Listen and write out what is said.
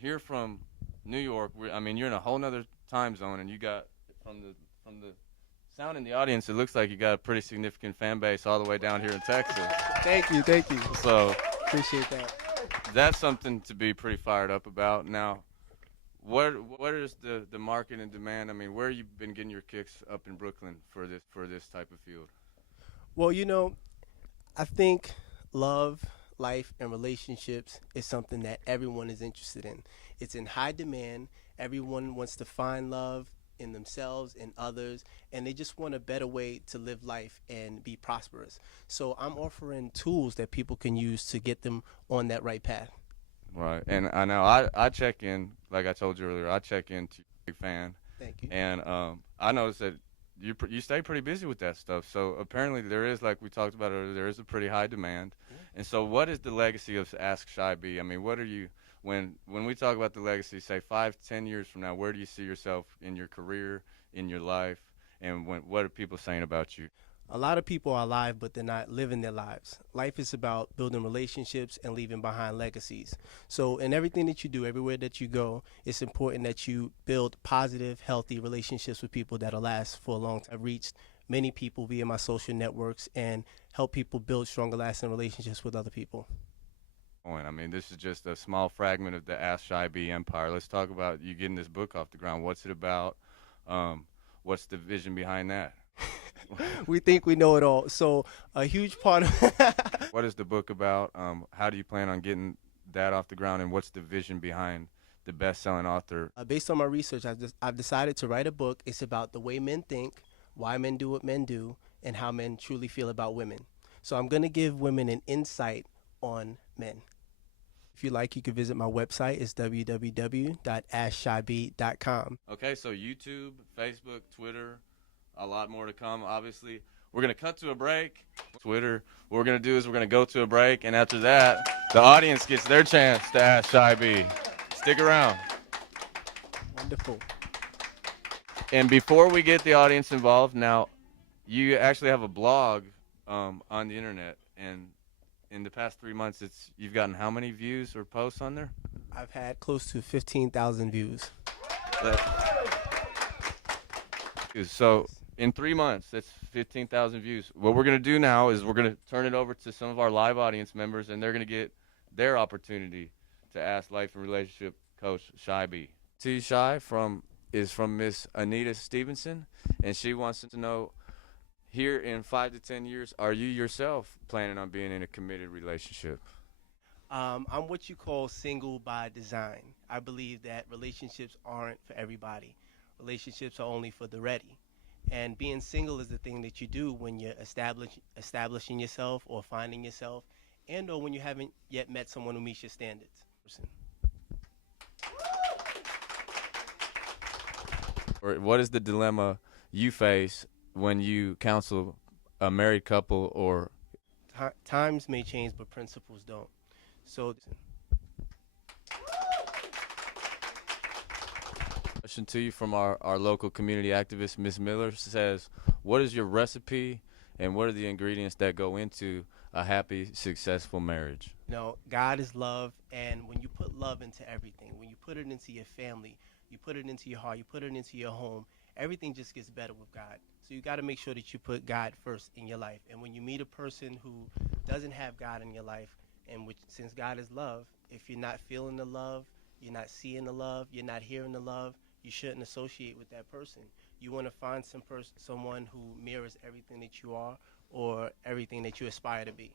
here from New York. I mean, you're in a whole nother time zone, and you got from the sound in the audience. It looks like you got a pretty significant fan base all the way down here in Texas. Thank you, thank you. So Appreciate that. that's something to be pretty fired up about. Now, what is the market and demand? I mean, where you been getting your kicks up in Brooklyn for this type of field? Well, I think love, life, and relationships is something that everyone is interested in. It's in high demand. Everyone wants to find love in themselves and others, and they just want a better way to live life and be prosperous. So I'm offering tools that people can use to get them on that right path. Right, and I know I check in like I told you earlier. I check in to a fan, Thank you. and I noticed that you stay pretty busy with that stuff. So apparently there is, like we talked about earlier, there is a pretty high demand. Yeah. And so what is the legacy of Ask Shy B? I mean, what are you when we talk about the legacy, say 5, 10 years from now, where do you see yourself in your career, in your life, and what are people saying about you? A lot of people are alive, but they're not living their lives. Life is about building relationships and leaving behind legacies. So, in everything that you do, everywhere that you go, it's important that you build positive, healthy relationships with people that'll last for a long time. I've reached many people via my social networks and help people build stronger, lasting relationships with other people. Point. I mean, this is just a small fragment of the Ask Shy B empire. Let's talk about you getting this book off the ground. What's it about? Um, what's the vision behind that? We think we know it all. So, a huge part of What is the book about? How do you plan on getting that off the ground, and what's the vision behind the best-selling author? based on my research, I've decided to write a book. It's about the way men think, why men do what men do, and how men truly feel about women. So I'm going to give women an insight on men. If you like, you can visit my website. It's www.ashshyb.com. Okay, so YouTube, Facebook, Twitter, a lot more to come. Obviously, we're gonna cut to a break. Twitter. What we're gonna do is we're gonna go to a break, and after that, the audience gets their chance to ask Shy B. Stick around. Wonderful. And before we get the audience involved, now you actually have a blog on the internet, and in the past 3 months, you've gotten how many views or posts on there? I've had close to 15,000 views. So in 3 months, that's 15,000 views. What we're gonna do now is we're gonna turn it over to some of our live audience members, and they're gonna get their opportunity to ask life and relationship coach Shy B. T Shy is from Miss Anita Stevenson, and she wants to know, here in 5 to 10 years, are you yourself planning on being in a committed relationship? I'm what you call single by design. I believe that relationships aren't for everybody. Relationships are only for the ready. And being single is the thing that you do when you're establishing yourself or finding yourself, and or when you haven't yet met someone who meets your standards. Or what is the dilemma you face when you counsel a married couple or Times may change, but principles don't. So question to you from our local community activist, Miss Miller says, what is your recipe and what are the ingredients that go into a happy, successful marriage? God is love, and when you put love into everything, when you put it into your family, you put it into your heart, you put it into your home, everything just gets better with God. So you got to make sure that you put God first in your life. And when you meet a person who doesn't have God in your life, and which since God is love, if you're not feeling the love, you're not seeing the love, you're not hearing the love, you shouldn't associate with that person. You want to find someone who mirrors everything that you are or everything that you aspire to be.